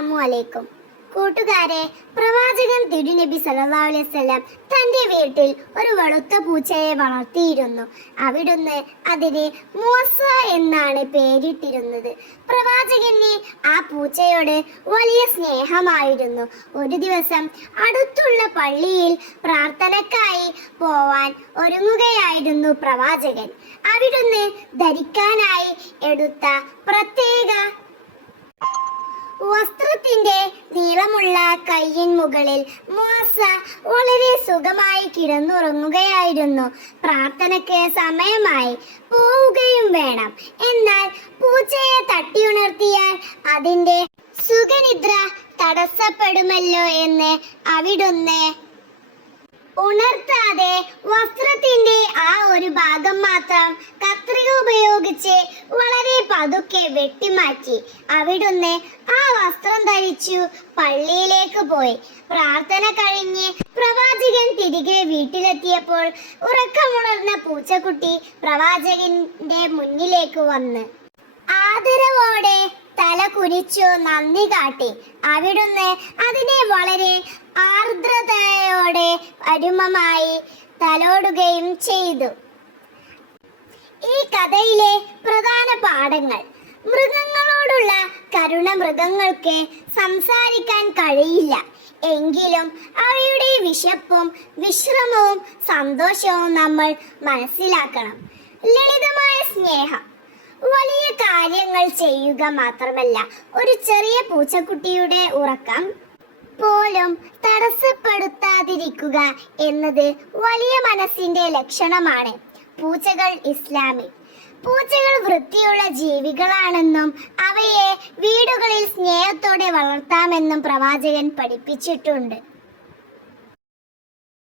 അസ്സലാമു അലൈക്കും കൂട്ടുകാരെ, പ്രവാചകൻ തിരുനബി സല്ലല്ലാഹു അലൈഹി വസല്ലം തന്റെ വീട്ടിൽ ഒരു വെളുത്ത പൂച്ചയെ വളർത്തിയിരുന്നു. അവിടുന്ന് അതിന് മൂസ എന്നാണ് പേരിട്ടിരുന്നത്. പ്രവാചകന് ആ പൂച്ചയോട് വലിയ സ്നേഹമായിരുന്നു. ഒരു ദിവസം അടുത്തുള്ള പള്ളിയിൽ പ്രാർത്ഥനക്കായി പോവാൻ ഒരുങ്ങുകയായിരുന്നു പ്രവാചകൻ. അവിടുന്ന് ധരിക്കാനായി എടുത്ത പ്രത്യേക വസ്ത്രത്തിന്റെ നീളമുള്ള കയ്യിൻ മുകളിൽ മൂസ വളരെ സുഖമായി കിടന്നുറങ്ങുകയായിരുന്നു. പ്രാർത്ഥനയ്ക്ക് സമയമായി പോവുകയും വേണം. എന്നാൽ പൂച്ചയെ തട്ടിയുണർത്തിയാൽ അതിന്റെ സുഖനിദ്ര തടസ്സപ്പെടുമല്ലോ എന്ന് അവിടുന്ന് ഉണർത്താതെ വസ്ത്രത്തിന്റെ ആ ഒരു ഭാഗം മാത്രം കത്രിക ഉപയോഗിച്ച് വളരെ പതുക്കെ വെട്ടിമാറ്റി. അവിടുന്ന് ആ വസ്ത്രം ധരിച്ചു പള്ളിയിലേക്ക് പോയി. പ്രാർത്ഥന കഴിഞ്ഞ് പ്രവാചകൻ തിരികെ വീട്ടിലെത്തിയപ്പോൾ ഉറക്കമുണർന്ന പൂച്ചക്കുട്ടി പ്രവാചകന്റെ മുന്നിലേക്ക് വന്ന് ആദരവോടെ തല കുനിച്ചു നന്ദി കാട്ടി. അവിടുന്ന് അതിനെ വളരെ ആർദ്രതയോടെ അരുമമായി തലോടുകയും ചെയ്തു. ഈ കഥയിലെ പ്രധാന പാഠങ്ങൾ: മൃഗങ്ങളോടുള്ള കരുണ. മൃഗങ്ങൾക്ക് സംസാരിക്കാൻ കഴിയില്ല, എങ്കിലും അവയുടെ വിശപ്പും വിശ്രമവും സന്തോഷവും നമ്മൾ മനസ്സിലാക്കണം. ലളിതമായ സ്നേഹം. വലിയ കാര്യങ്ങൾ ചെയ്യുക മാത്രമല്ല, ഒരു ചെറിയ പൂച്ചക്കുട്ടിയുടെ ഉറക്കം പോലും തടസ്സപ്പെടുത്താതിരിക്കുക എന്നത് വലിയ മനസ്സിന്റെ ലക്ഷണമാണ്. പൂച്ചകൾ ഇസ്ലാമിൽ. പൂച്ചകൾ വൃത്തിയുള്ള ജീവികളാണെന്നും അവയെ വീടുകളിൽ സ്നേഹത്തോടെ വളർത്താമെന്നും പ്രവാചകൻ പഠിപ്പിച്ചിട്ടുണ്ട്.